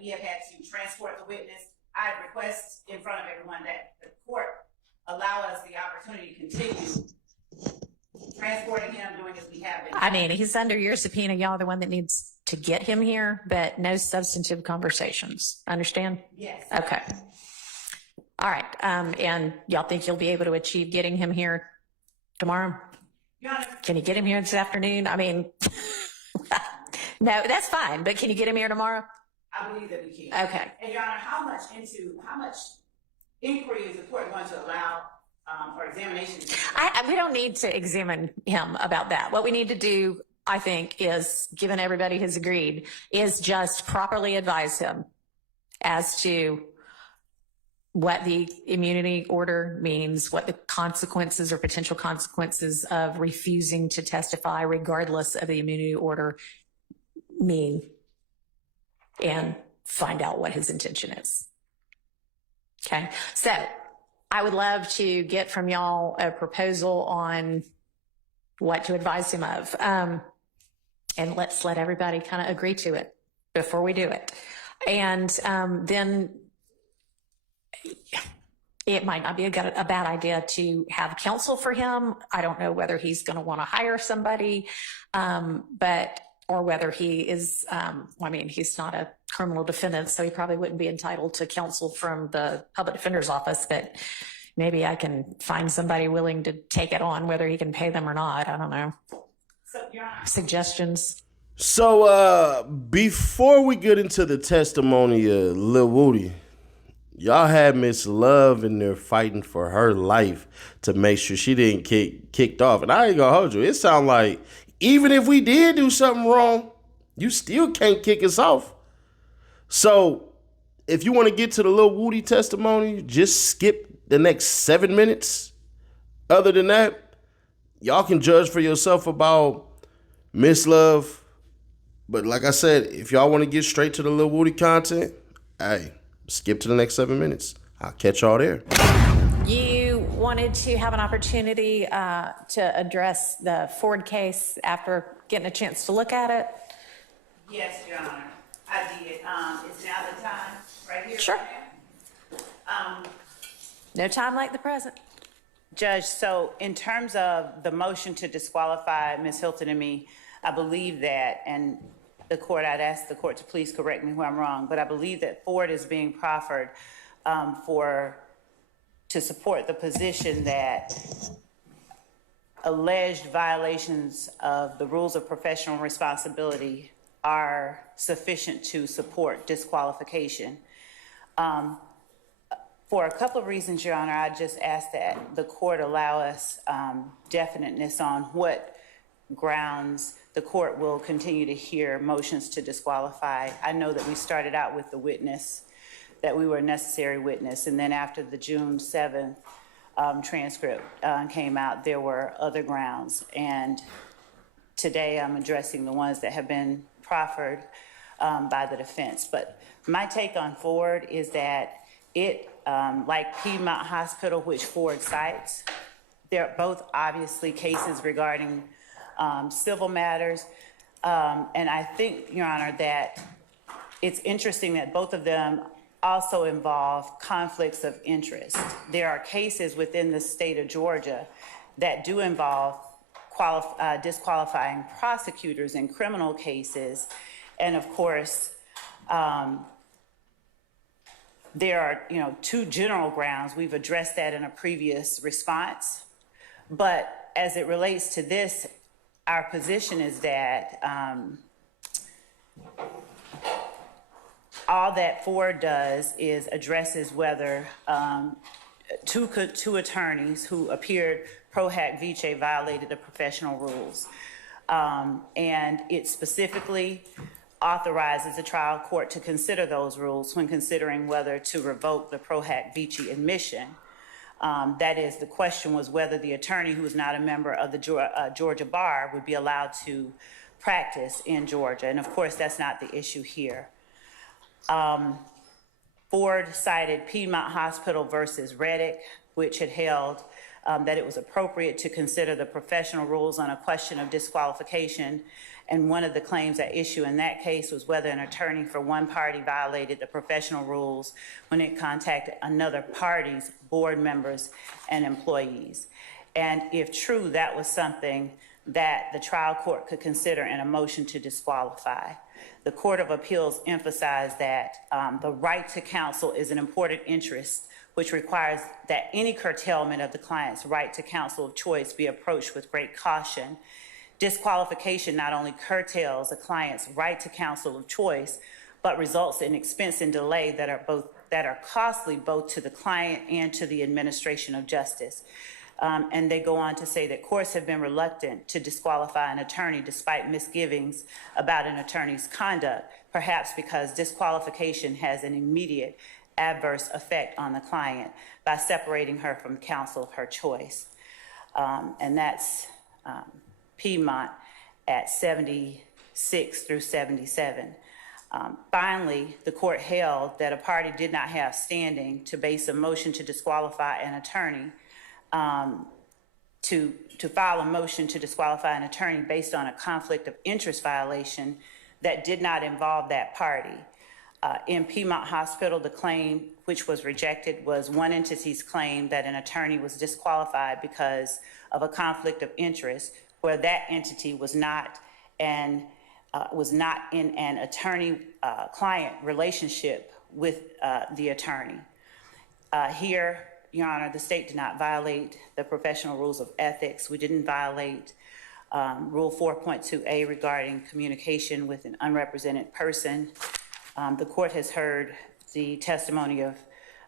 we have had to transport the witness. I request in front of everyone that the court allow us the opportunity to continue transporting him, doing as we have been. I mean, he's under your subpoena. Y'all are the one that needs to get him here, but no substantive conversations. Understand? Yes. Okay. All right. And y'all think you'll be able to achieve getting him here tomorrow? Your Honor, Can you get him here this afternoon? I mean, no, that's fine. But can you get him here tomorrow? I believe that we can. Okay. And Your Honor, how much inquiry is the court going to allow for examination? We don't need to examine him about that. What we need to do, I think, is, given everybody has agreed, is just properly advise him as to what the immunity order means, what the consequences or potential consequences of refusing to testify regardless of the immunity order mean, and find out what his intention is. Okay, so I would love to get from y'all a proposal on what to advise him of. And let's let everybody kind of agree to it before we do it. And then it might not be a bad idea to have counsel for him. I don't know whether he's going to want to hire somebody, or whether he is, I mean, he's not a criminal defendant, so he probably wouldn't be entitled to counsel from the public defender's office, but maybe I can find somebody willing to take it on, whether he can pay them or not. I don't know. So, Your Honor, Suggestions? So, before we get into the testimony of Lil Woody, y'all had Miss Love in there fighting for her life to make sure she didn't get kicked off. And I ain't gonna hold you. It sounds like even if we did do something wrong, you still can't kick us off. So if you want to get to the Lil Woody testimony, just skip the next 7 minutes. Other than that, y'all can judge for yourself about Miss Love. But like I said, if y'all want to get straight to the Lil Woody content, hey, skip to the next 7 minutes. I'll catch y'all there. You wanted to have an opportunity to address the Ford case after getting a chance to look at it? yes, Your Honor, I did. Is now the time right here? Sure. Right now? No time like the present. Judge, so in terms of the motion to disqualify Ms. Hilton and me, I believe that, and the court, I'd ask the court to please correct me where I'm wrong, but I believe that Ford is being proffered to support the position that alleged violations of the rules of professional responsibility are sufficient to support disqualification. For a couple of reasons, Your Honor, I just ask that the court allow us definiteness on what grounds the court will continue to hear motions to disqualify. I know that we started out with the witness, that we were a necessary witness, and then after the June 7th transcript came out, there were other grounds. And today I'm addressing the ones that have been proffered by the defense. But my take on Ford is that it, like Piedmont Hospital, which Ford cites, they're both obviously cases regarding civil matters. And I think, Your Honor, that it's interesting that both of them also involve conflicts of interest. There are cases within the state of Georgia that do involve disqualifying prosecutors in criminal cases. And of course, there are, two general grounds. We've addressed that in a previous response. But as it relates to this, our position is that all that Ford does is addresses whether two attorneys who appeared pro hac vice violated the professional rules. And it specifically authorizes the trial court to consider those rules when considering whether to revoke the pro hac vice admission. That is, the question was whether the attorney who is not a member of the Georgia bar would be allowed to practice in Georgia. And of course, that's not the issue here. Ford cited Piedmont Hospital versus Reddick, which had held that it was appropriate to consider the professional rules on a question of disqualification And one of the claims at issue in that case was whether an attorney for one party violated the professional rules when it contacted another party's board members and employees. And if true, that was something that the trial court could consider in a motion to disqualify. The Court of Appeals emphasized that the right to counsel is an important interest, which requires that any curtailment of the client's right to counsel of choice be approached with great caution. Disqualification not only curtails a client's right to counsel of choice, but results in expense and delay that are costly both to the client and to the administration of justice. And they go on to say that courts have been reluctant to disqualify an attorney despite misgivings about an attorney's conduct, perhaps because disqualification has an immediate adverse effect on the client by separating her from counsel of her choice. And that's Piedmont at 76 through 77. Finally, the court held that a party did not have standing to base a motion to disqualify an attorney to file a motion to disqualify an attorney based on a conflict of interest violation that did not involve that party. In Piedmont Hospital, the claim which was rejected was one entity's claim that an attorney was disqualified because of a conflict of interest, where that entity was not in an attorney-client relationship with the attorney. Here, Your Honor, the state did not violate the professional rules of ethics. We didn't violate Rule 4.2A regarding communication with an unrepresented person. The court has heard the testimony of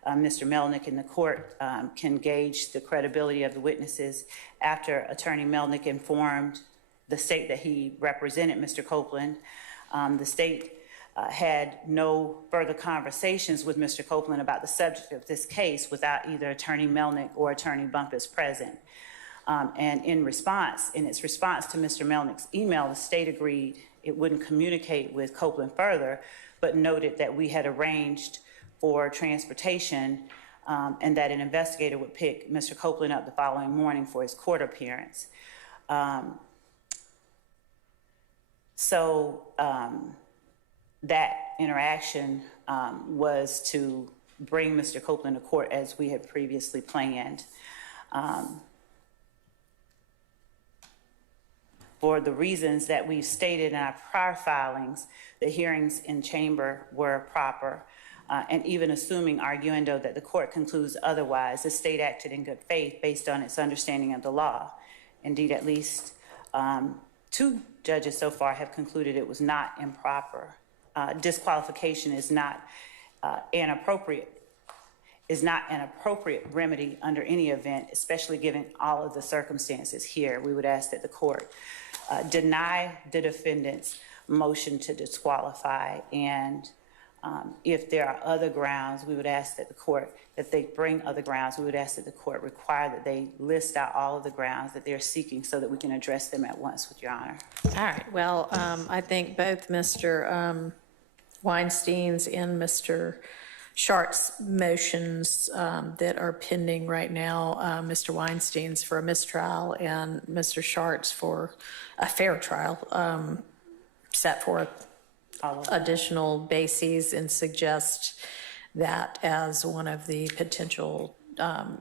Mr. Melnick, and the court can gauge the credibility of the witnesses after Attorney Melnick informed the state that he represented Mr. Copeland. The state had no further conversations with Mr. Copeland about the subject of this case without either Attorney Melnick or Attorney Bumpus present. And in its response to Mr. Melnick's email, the state agreed it wouldn't communicate with Copeland further, but noted that we had arranged for transportation and that an investigator would pick Mr. Copeland up the following morning for his court appearance. That interaction was to bring Mr. Copeland to court as we had previously planned. For the reasons that we've stated in our prior filings, the hearings in chamber were proper. And even assuming arguendo that the court concludes otherwise, the state acted in good faith based on its understanding of the law. Indeed, at least 2 judges so far have concluded it was not improper. Disqualification is not an appropriate remedy under any event, especially given all of the circumstances here. We would ask that the court deny the defendant's motion to disqualify, and if there are other grounds, we would ask that the court, if they bring other grounds, we would ask that the court require that they list out all of the grounds that they're seeking so that we can address them at once, with your honor. All right. Well, I think both Mr. Weinstein's and Mr. Shart's motions that are pending right now, Mr. Weinstein's for a mistrial and Mr. Shart's for a fair trial, set forth additional bases and suggest that as one of the potential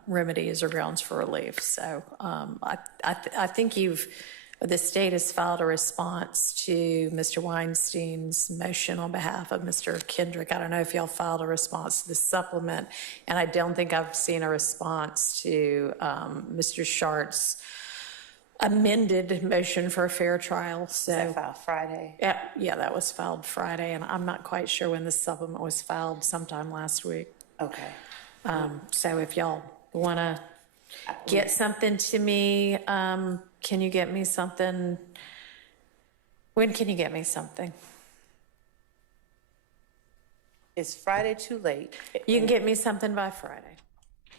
remedies or grounds for relief. So I think the state has filed a response to Mr. Weinstein's motion on behalf of Mr. Kendrick. I don't know if y'all filed a response to the supplement, and I don't think I've seen a response to Mr. Shart's amended motion for a fair trial. So Was that filed Friday? yeah, that was filed Friday, and I'm not quite sure when the supplement was filed, sometime last week. Okay. So if y'all want to get something to me, can you get me something? When can you get me something? Is Friday too late? You can get me something by Friday.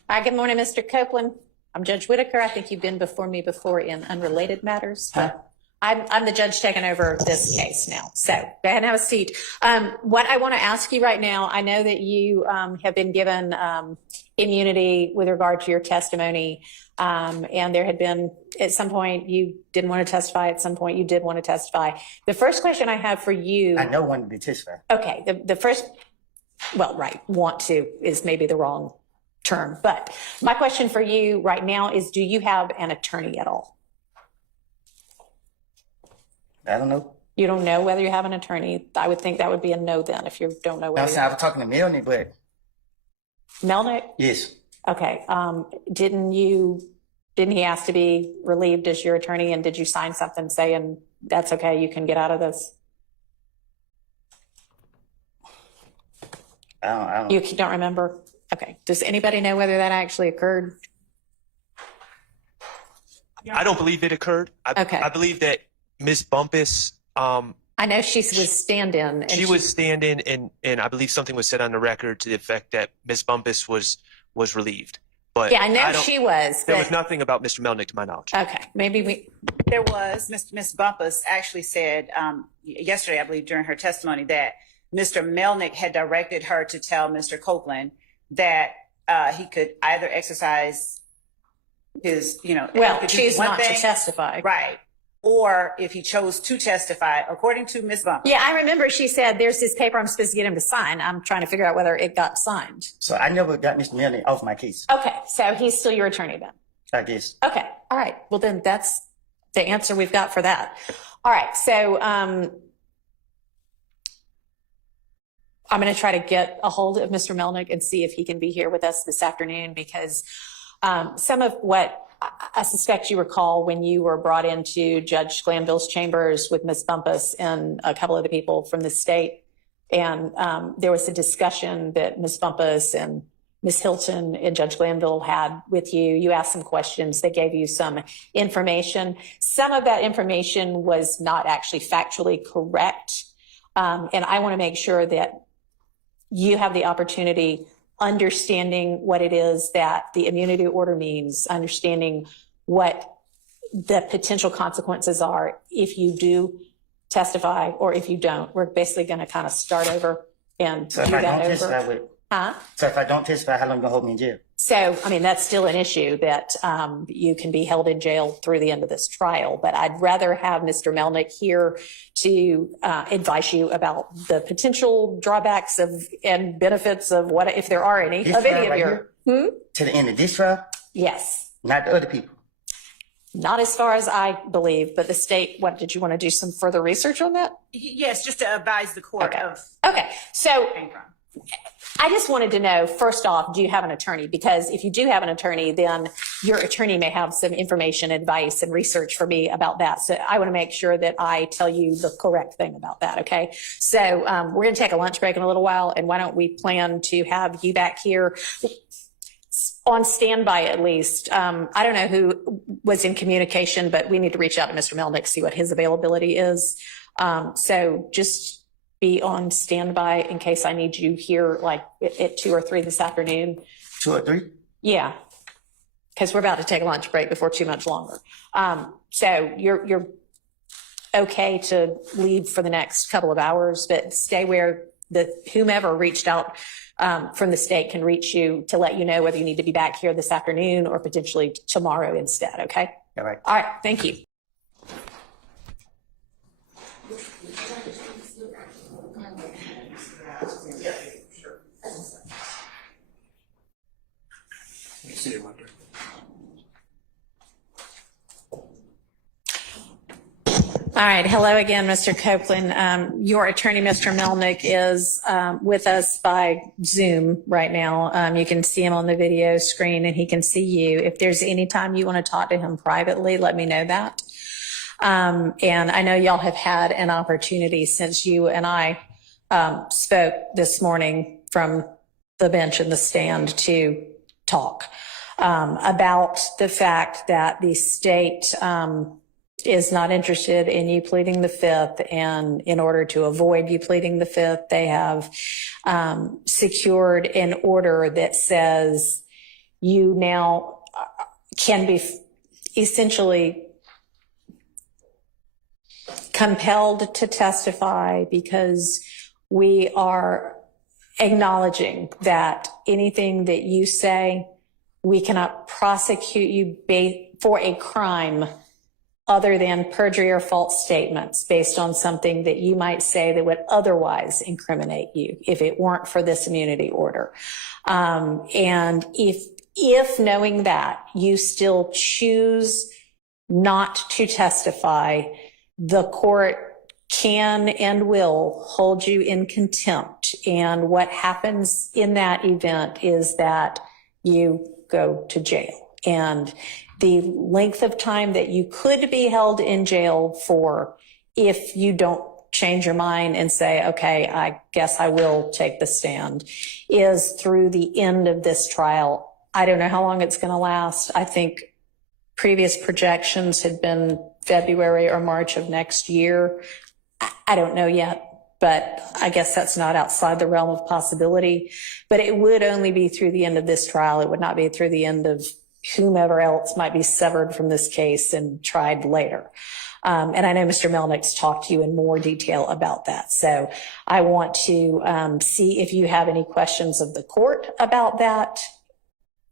Hi, good morning, Mr. Copeland. I'm Judge Whitaker. I think you've been before me before in unrelated matters. Hi. I'm the judge taking over this case now. So go ahead and have a seat. What I want to ask you right now, I know that you have been given immunity with regard to your testimony. And there had been, at some point, you didn't want to testify. At some point, you did want to testify. The first question I have for you. I know when to testify. Okay. The first, well, right. Want to is maybe the wrong term. But my question for you right now is, do you have an attorney at all? I don't know. You don't know whether you have an attorney. I would think that would be a no then if you don't know whether. I was talking to Melanie, but Melnick? yes. Okay. Didn't he ask to be relieved as your attorney, and did you sign something saying that's okay, you can get out of this? I don't. You don't remember? Okay. Does anybody know whether that actually occurred? I don't believe it occurred. Okay. I believe that Ms. Bumpus, I know she was stand-in. she was stand-in, and I believe something was said on the record to the effect that Ms. Bumpus was relieved. But Yeah, I know she was. There but- was nothing about Mr. Melnick to my knowledge. Okay. Maybe There was, Ms. Bumpus actually said yesterday, I believe, during her testimony that Mr. Melnick had directed her to tell Mr. Copeland that he could either exercise his, well, could do choose one not to thing, testify. right, or if he chose to testify, according to Ms. Bumpus. Yeah, I remember she said, there's this paper I'm supposed to get him to sign. I'm trying to figure out whether it got signed. So I never got Mr. Melanie off my case. Okay, so he's still your attorney then? I guess. Okay, all right. Well, then that's the answer we've got for that. All right, so I'm going to try to get a hold of Mr. Melnick and see if he can be here with us this afternoon, because some of what I suspect you recall when you were brought into Judge Glanville's chambers with Ms. Bumpus and a couple of the people from the state. And there was a discussion that Ms. Bumpus and Ms. Hilton and Judge Glanville had with you. You asked some questions. They gave you some information. Some of that information was not actually factually correct. And I want to make sure that you have the opportunity understanding what it is that the immunity order means, understanding what the potential consequences are if you do testify or if you don't. We're basically going to kind of start over and So do if I that don't testify, over. Huh? So if I don't testify, how long you gonna hold me in jail? So, I mean, that's still an issue that you can be held in jail through the end of this trial. But I'd rather have Mr. Melnick here to advise you about the potential drawbacks of and benefits of what, if there are any, This of any trial of right your. To the end of this trial, Yes. not the other people. Not as far as I believe, but the state, what, did you want to do some further research on that? Yes, just to advise the court Okay. of Okay. So came from. I just wanted to know, first off, do you have an attorney? Because if you do have an attorney, then your attorney may have some information, advice, and research for me about that. So I want to make sure that I tell you the correct thing about that, okay? So we're going to take a lunch break in a little while, and why don't we plan to have you back here on standby at least. I don't know who was in communication, but we need to reach out to Mr. Melnick, see what his availability is. So just be on standby in case I need you here like at 2 or 3 this afternoon. 2 or 3? Yeah, because we're about to take a lunch break before too much longer. So you're okay to leave for the next couple of hours, but stay where whomever reached out from the state can reach you to let you know whether you need to be back here this afternoon or potentially tomorrow instead, okay? All right. All right, thank you. All right. Hello again, Mr. Copeland. Your attorney, Mr. Melnick, is with us by Zoom right now. You can see him on the video screen and he can see you. If there's any time you want to talk to him privately, let me know that. And I know y'all have had an opportunity since you and I spoke this morning from the bench and the stand to talk about the fact that the state is not interested in you pleading the fifth, and in order to avoid you pleading the fifth, they have secured an order that says you now can be essentially compelled to testify because we are acknowledging that anything that you say, we cannot prosecute you for a crime other than perjury or false statements based on something that you might say that would otherwise incriminate you if it weren't for this immunity order. And if knowing that you still choose not to testify, the court can and will hold you in contempt. And what happens in that event is that you go to jail. And the length of time that you could be held in jail for, if you don't change your mind and say, okay, I guess I will take the stand, is through the end of this trial. I don't know how long it's going to last. I think previous projections had been February or March of next year. I don't know yet, but I guess that's not outside the realm of possibility. But it would only be through the end of this trial. It would not be through the end of whomever else might be severed from this case and tried later. And I know Mr. Melnick's talked to you in more detail about that. So I want to see if you have any questions of the court about that.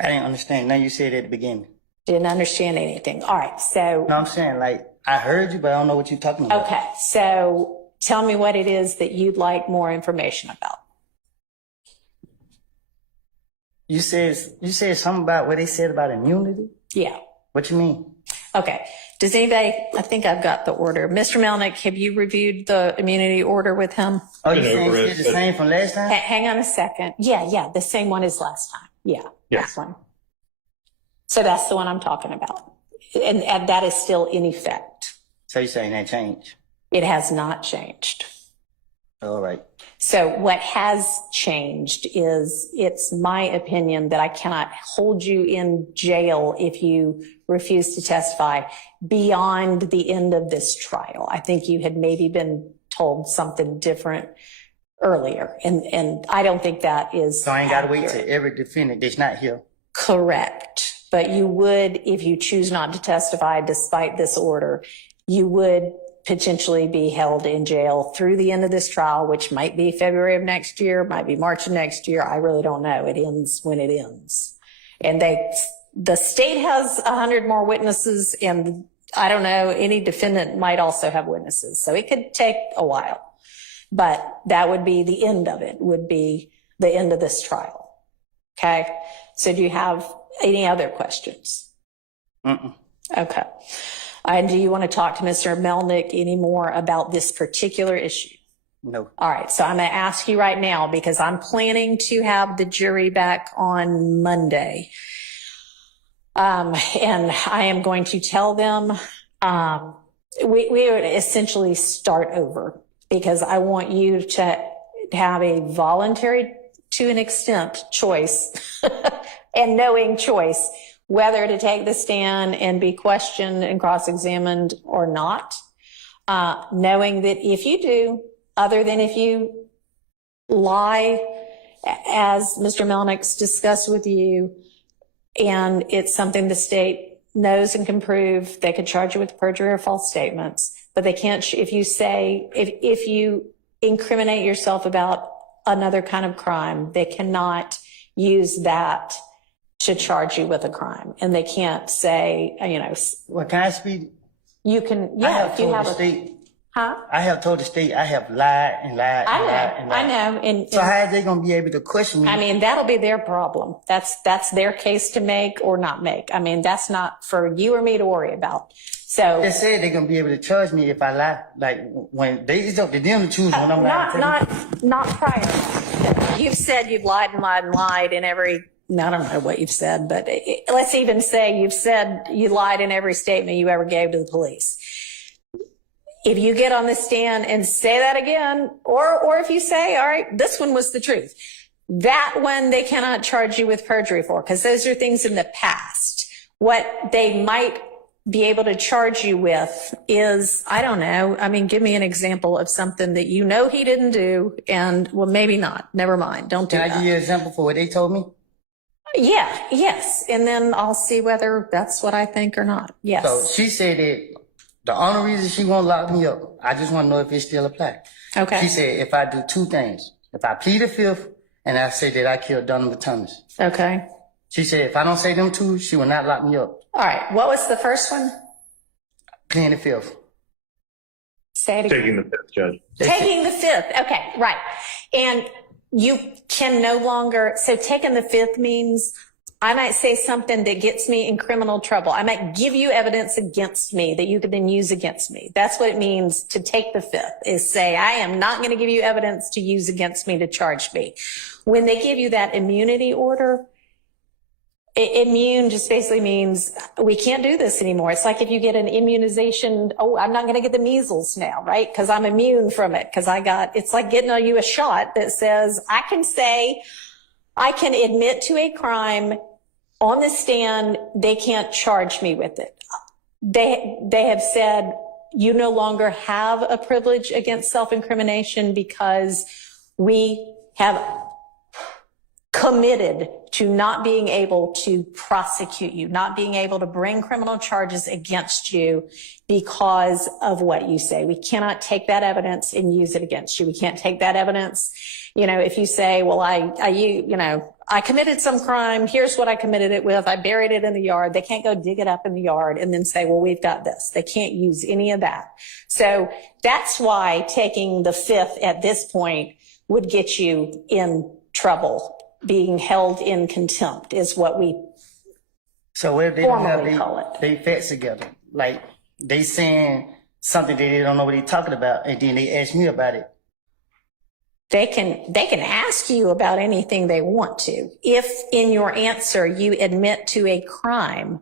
I didn't understand. Now you said at the beginning. Didn't understand anything. All right. So. No, I'm saying, like, I heard you, but I don't know what you're talking about. Okay. So tell me what it is that you'd like more information about. You said something about what they said about immunity? Yeah. What you mean? Okay. Does anybody, I think I've got the order. Mr. Melnick, have you reviewed the immunity order with him? Oh, you saying it's the same from last time? Hang on a second. Yeah. The same one as last time. Yeah. This one. So that's the one I'm talking about. And that is still in effect. So you're saying that changed? It has not changed. All right. So what has changed is, it's my opinion that I cannot hold you in jail if you refuse to testify beyond the end of this trial. I think you had maybe been told something different earlier, and I don't think that is So I ain't got to wait accurate. till every defendant that's not here. Correct. But you would, if you choose not to testify despite this order, you would potentially be held in jail through the end of this trial, which might be February of next year, might be March of next year. I really don't know. It ends when it ends. And the state has 100 more witnesses, and I don't know, any defendant might also have witnesses. So it could take a while, but that would be the end of it, would be the end of this trial. Okay. So do you have any other questions? Okay. And do you want to talk to Mr. Melnick any more about this particular issue? No. All right. So I'm going to ask you right now, because I'm planning to have the jury back on Monday. And I am going to tell them, we would essentially start over, because I want you to have a voluntary, to an extent, choice and knowing choice whether to take the stand and be questioned and cross-examined or not, knowing that if you do, other than if you lie, as Mr. Melnick's discussed with you, and it's something the state knows and can prove, they could charge you with perjury or false statements, but they can't, if you incriminate yourself about another kind of crime, they cannot use that to charge you with a crime. And they can't say, Well, can I speak? you can, I yeah, have if you told have the a, state. huh? I have told the state I have lied and lied and lied and lied. I know. And So how are they going to be able to question me? I mean, that'll be their problem. That's their case to make or not make. I mean, that's not for you or me to worry about. So They said they're going to be able to charge me if I lie. Like, when it's up to them to choose when I'm lying. not prior. You've said you've lied and lied and lied in every, I don't know what you've said, but let's even say you've said you lied in every statement you ever gave to the police. If you get on the stand and say that again, or if you say, all right, this one was the truth, that one they cannot charge you with perjury for, because those are things in the past. What they might be able to charge you with is, I don't know. I mean, give me an example of something that you know he didn't do, and well, maybe not. Never mind. Don't do Can I that. give you an example for what they told me? Yeah, yes. And then I'll see whether that's what I think or not. Yes. So she said that The only reason she won't lock me up, I just want to know if it still applies. Okay. She said if I do two things, if I plead the fifth and I say that I killed Donovan Thomas. Okay. She said if I don't say them two, she will not lock me up. All right. What was the first one? Pleading the fifth. Say it again. Taking the fifth, Judge. Taking the fifth. Okay, right. And you can no longer, so taking the fifth means I might say something that gets me in criminal trouble. I might give you evidence against me that you could then use against me. That's what it means to take the fifth, is say, I am not going to give you evidence to use against me to charge me. When they give you that immunity order, immune just basically means we can't do this anymore. It's like if you get an immunization, oh, I'm not going to get the measles now, right? Because I'm immune from it. Because it's like getting you a shot that says, I can admit to a crime on the stand, they can't charge me with it. They have said you no longer have a privilege against self-incrimination because we have committed to not being able to prosecute you, not being able to bring criminal charges against you because of what you say. We cannot take that evidence and use it against you. We can't take that evidence. If you say, well, I committed some crime. Here's what I committed it with. I buried it in the yard. They can't go dig it up in the yard and then say, well, we've got this. They can't use any of that. So that's why taking the fifth at this point would get you in trouble. Being held in contempt is what we So what if they don't formally call it. have they facts together? Like they saying something that they don't know what they're talking about, and then they ask me about it. They can ask you about anything they want to. If in your answer you admit to a crime,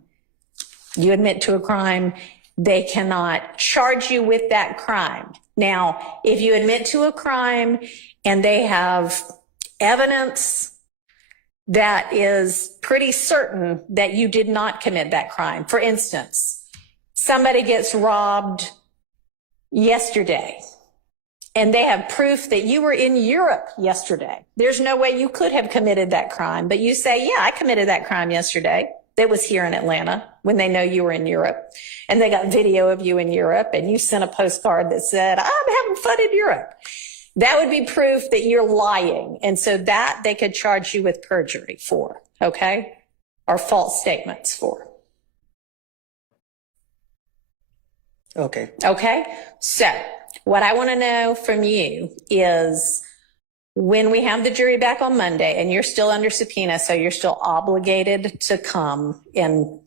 they cannot charge you with that crime. Now, if you admit to a crime and they have evidence that is pretty certain that you did not commit that crime. For instance, somebody gets robbed yesterday and they have proof that you were in Europe yesterday. There's no way you could have committed that crime, but you say, yeah, I committed that crime yesterday. That was here in Atlanta when they know you were in Europe and they got video of you in Europe and you sent a postcard that said, I'm having fun in Europe. That would be proof that you're lying. And so that they could charge you with perjury for, okay? Or false statements for. Okay. Okay? So what I want to know from you is when we have the jury back on Monday and you're still under subpoena, so you're still obligated to come, and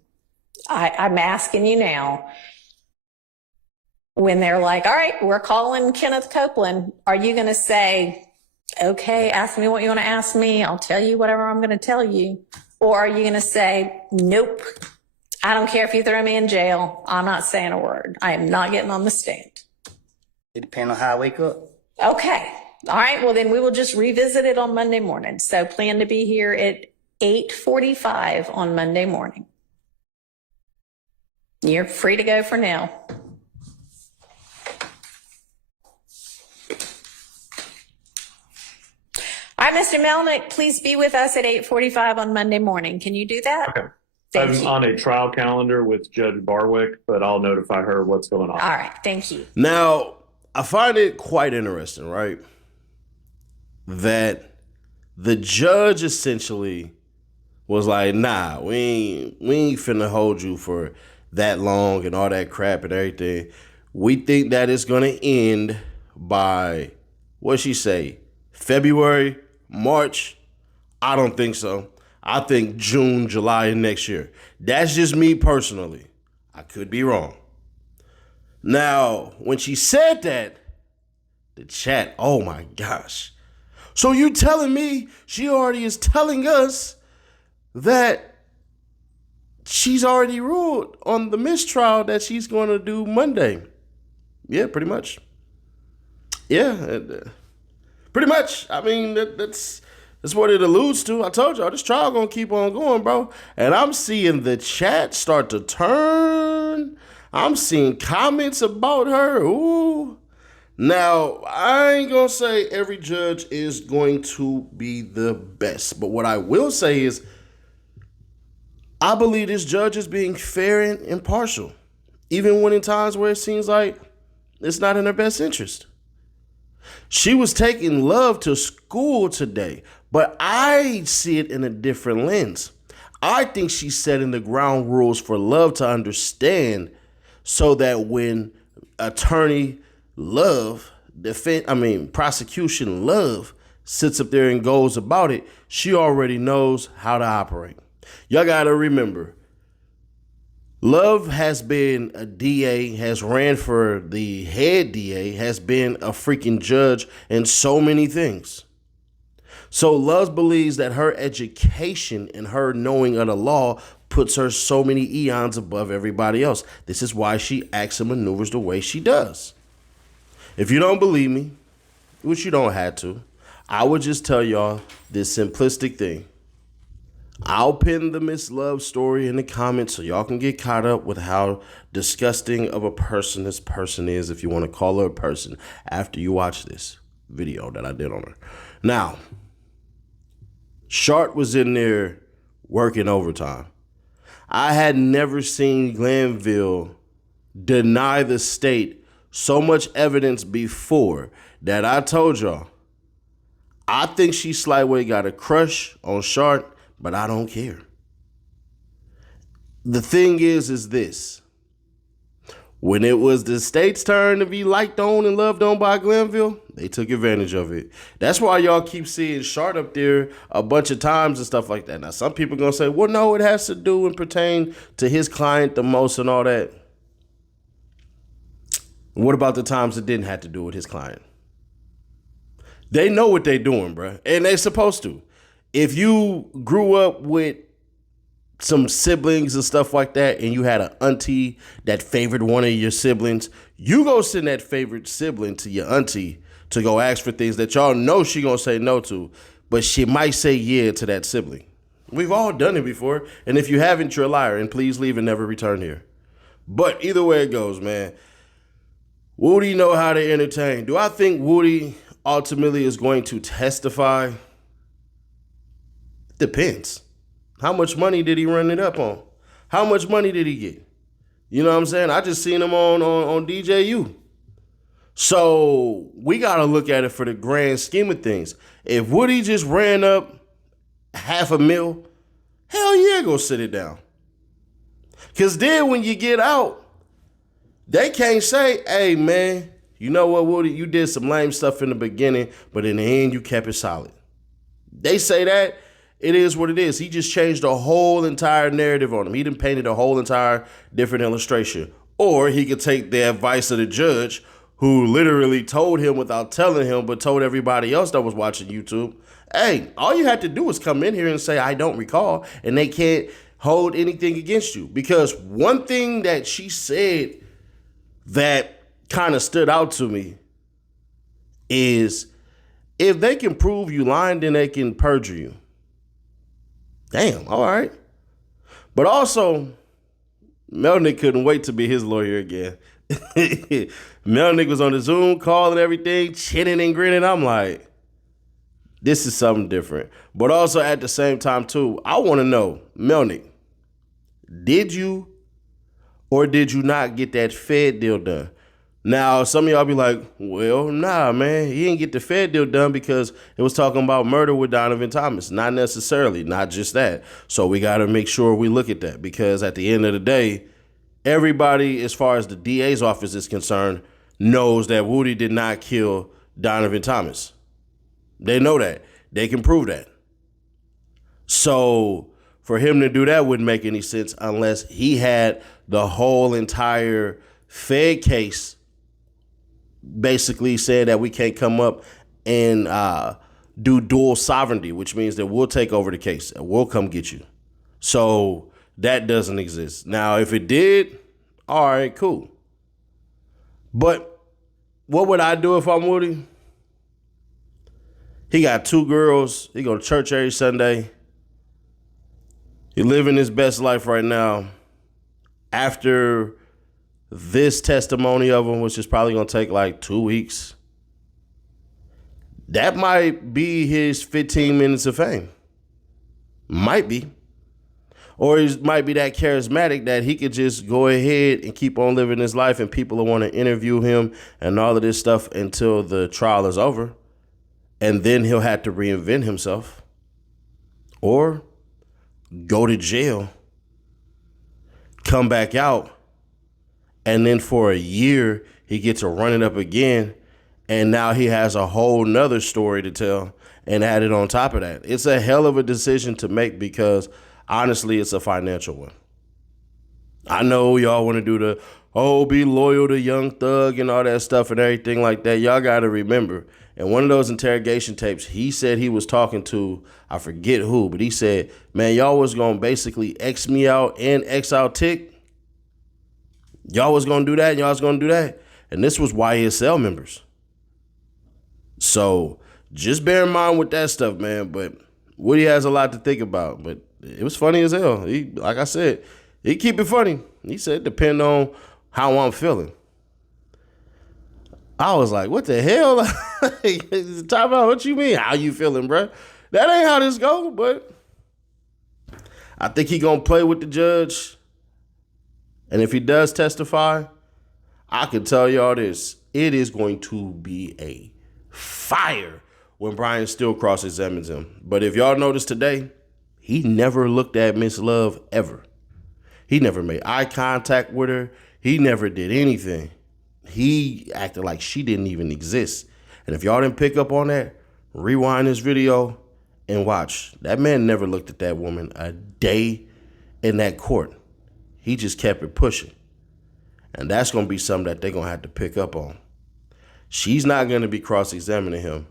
I'm asking you now, when they're like, all right, we're calling Kenneth Copeland, are you going to say, okay, ask me what you want to ask me. I'll tell you whatever I'm going to tell you. Or are you going to say, nope, I don't care if you throw me in jail. I'm not saying a word. I am not getting on the stand. It depends on how I wake up. Okay. All right. Well, then we will just revisit it on Monday morning. So plan to be here at 8:45 on Monday morning. You're free to go for now. All right, Mr. Melnick, please be with us at 8:45 on Monday morning. Can you do that? Okay. Thank I'm you. on a trial calendar with Judge Barwick, but I'll notify her what's going on. All right. Thank you. Now, I find it quite interesting, right? That the judge essentially was like, nah, we ain't finna hold you for that long and all that crap and everything. We think that it's gonna end by, what'd she say, February, March? I don't think so. I think June, July of next year. That's just me personally. I could be wrong. Now, when she said that, the chat, oh my gosh. So you telling me she already is telling us that she's already ruled on the mistrial that she's going to do Monday? Yeah, pretty much. Yeah, pretty much. I mean, that's what it alludes to. I told y'all, this trial going to keep on going, bro. And I'm seeing the chat start to turn. I'm seeing comments about her. Ooh. Now, I ain't going to say every judge is going to be the best. But what I will say is I believe this judge is being fair and impartial. even when in times where it seems like it's not in her best interest. She was taking Love to school today, but I see it in a different lens. I think she's setting the ground rules for Love to understand so that when attorney Love, prosecution Love sits up there and goes about it, she already knows how to operate. Y'all got to remember, Love has been a DA, has ran for the head DA, has been a freaking judge, and so many things. So Love believes that her education and her knowing of the law puts her so many eons above everybody else. This is why she acts and maneuvers the way she does. If you don't believe me, which you don't have to, I would just tell y'all this simplistic thing. I'll pin the Miss Love story in the comments so y'all can get caught up with how disgusting of a person this person is, if you want to call her a person, after you watch this video that I did on her. Now, Shart was in there working overtime. I had never seen Glanville deny the state so much evidence before that I told y'all. I think she slightly got a crush on Shart, but I don't care. The thing is this. When it was the state's turn to be liked on and loved on by Glanville, they took advantage of it. That's why y'all keep seeing Shart up there a bunch of times and stuff like that. Now, some people are going to say, well, no, it has to do and pertain to his client the most and all that. What about the times it didn't have to do with his client? They know what they're doing, bro, and they're supposed to. If you grew up with some siblings and stuff like that, and you had an auntie that favored one of your siblings, you go send that favorite sibling to your auntie to go ask for things that y'all know she gonna say no to, but she might say yeah to that sibling. We've all done it before, and if you haven't, you're a liar, and please leave and never return here. But either way it goes, man, Woody know how to entertain. Do I think Woody ultimately is going to testify? Depends. How much money did he run it up on? How much money did he get? You know what I'm saying? I just seen him on DJU. So we got to look at it for the grand scheme of things. If Woody just ran up $500,000, hell yeah, go sit it down. Because then when you get out, they can't say, hey, man, you know what, Woody, you did some lame stuff in the beginning, but in the end, you kept it solid. They say that. It is what it is. He just changed the whole entire narrative on him. He done painted a whole entire different illustration. Or he could take the advice of the judge who literally told him without telling him, but told everybody else that was watching YouTube, hey, all you had to do was come in here and say, I don't recall, and they can't hold anything against you. Because one thing that she said that kind of stood out to me is if they can prove you lying, then they can perjure you. Damn, all right. But also, Melnick couldn't wait to be his lawyer again. Melnick was on the Zoom call and everything, chinning and grinning. I'm like, this is something different. But also at the same time, too, I want to know, Melnick, did you or did you not get that Fed deal done? Now, some of y'all be like, well, nah, man, he didn't get the Fed deal done because it was talking about murder with Donovan Thomas. Not necessarily, not just that. So we got to make sure we look at that because at the end of the day, everybody, as far as the DA's office is concerned, knows that Woody did not kill Donovan Thomas. They know that. They can prove that. So for him to do that wouldn't make any sense unless he had the whole entire Fed case basically said that we can't come up and do dual sovereignty, which means that we'll take over the case and we'll come get you. So that doesn't exist. Now, if it did, all right, cool. But what would I do if I'm Woody? He got 2 girls. He go to church every Sunday. He living his best life right now. After this testimony of him, which is probably going to take like 2 weeks, that might be his 15 minutes of fame. Might be. Or he might be that charismatic that he could just go ahead and keep on living his life and people will want to interview him and all of this stuff until the trial is over. And then he'll have to reinvent himself. Or go to jail, come back out, and then for a year, he gets to run it up again. And now he has a whole nother story to tell and add it on top of that. It's a hell of a decision to make because honestly, it's a financial one. I know y'all want to do the, be loyal to Young Thug and all that stuff and everything like that. Y'all got to remember, in one of those interrogation tapes, he said he was talking to, I forget who, but he said, man, y'all was going to basically X me out and X out Tick. Y'all was going to do that and y'all was going to do that. And this was YSL members. So just bear in mind with that stuff, man. But Woody has a lot to think about. But it was funny as hell. Like I said, he keep it funny. He said, depend on how I'm feeling. I was like, what the hell? Talk about what you mean? How you feeling, bro? That ain't how this go, but I think he gonna play with the judge. And if he does testify, I can tell y'all this. It is going to be a fire when Brian Steele cross-examines him. But if y'all notice today, he never looked at Miss Love ever. He never made eye contact with her. He never did anything. He acted like she didn't even exist. And if y'all didn't pick up on that, rewind this video and watch. That man never looked at that woman a day in that court. He just kept it pushing. And that's going to be something that they're going to have to pick up on. She's not going to be cross-examining him.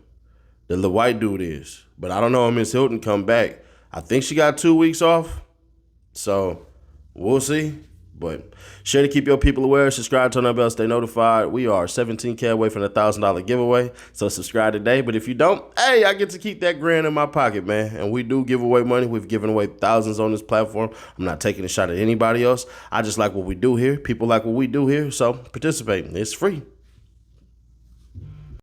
The white dude is. But I don't know if Miss Hilton come back. I think she got 2 weeks off. So we'll see. But sure to keep your people aware. Subscribe, turn on the bell, stay notified. We are 17K away from the $1,000 giveaway. So subscribe today. But if you don't, hey, I get to keep that grand in my pocket, man. And we do give away money. We've given away thousands on this platform. I'm not taking a shot at anybody else. I just like what we do here. People like what we do here. So participate. It's free.